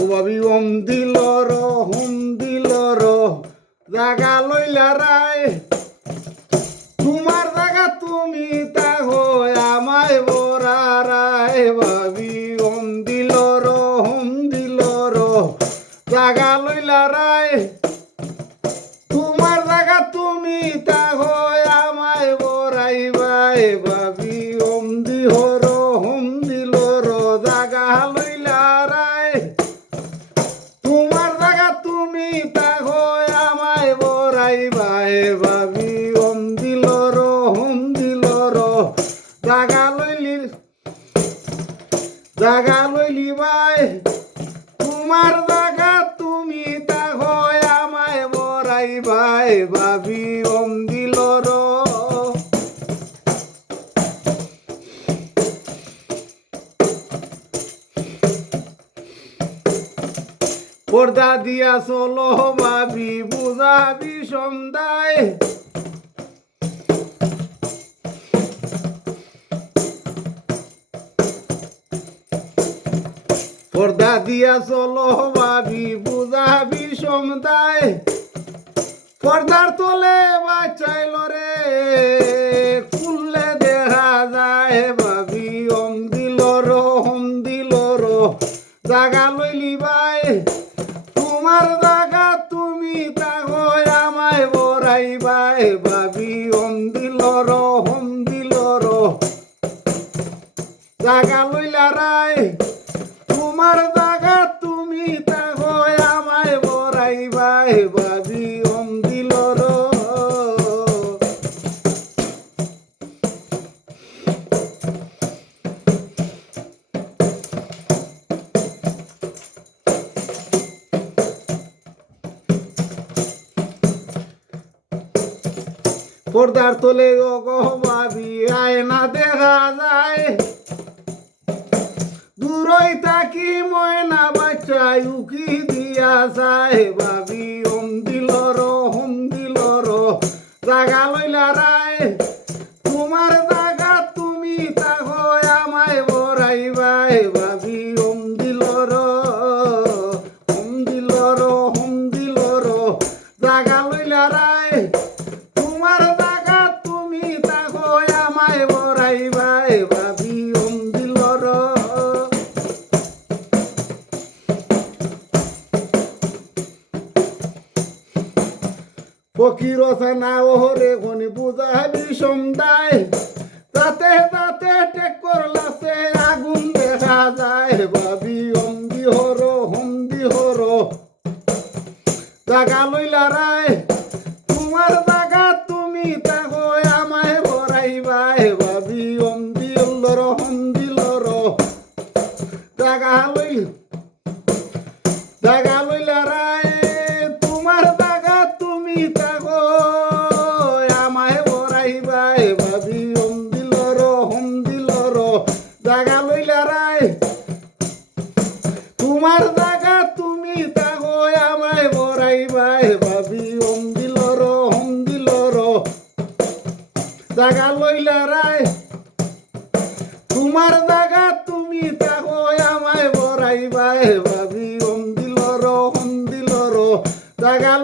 ও ভাবি ওম দিল র, হোম দিল র। জাগা লইলা রায়। তোমার জাগা তুমি তা হয় আমায় বরা রায়। ভাবি ওম দিল র, হোম দিল র। জাগা লইলা রায়। তোমার জাগা তুমি তা হয় আমায় বরাই বাই ভাবি ওম দিহ র, হোম দিল র। জাগা লইলা বাই তোমার জাগা তুমি তা হয় আমায় বরাই বাই ভাবি ওম দিল পর্দা দিয়া চলো ভাবি, বুঝাবি সন্ধ্যায়। দিয়া চলো ভাবি বুঝাবি সন্ধ্যায় পর্দার তোলে বাচ্চাইল রে, খুললে দেখা যায় ভাবি ওম দিল র হোম দিল র, জাগা লইলি বাই। তোমার জাগা তুমি তাগো আমায় বরাই বাই ভাবি ওম দিল র হোম দিল র। জাগা লইলা রাই তোমার পর্দার তোলে ভাবি, আয়না দেখা যায়। দূরই তাকি ময়না বাচ্চা উকি দিয়া যায়। ভাবি ওম দিল র হোম দিল রাগা লইলা ফকির না ওহরে খনি বুঝাবি সমদায় তাতে তাতে টেক করলাসে আগুন দেখা যায়। ভাবি অম্বি হর হম্বি হর। জাগা লইলা রায়, তোমার জাগা তুমি তাগো আমায় বরাইবাই মায় ভাবি ওম দিলর হোম দিলর জাগা লইলা রায়, তোমার জাগা তুমি তাকো আমায় বরাইবায় ভাবি ওম দিলর হোম দিলর জাগা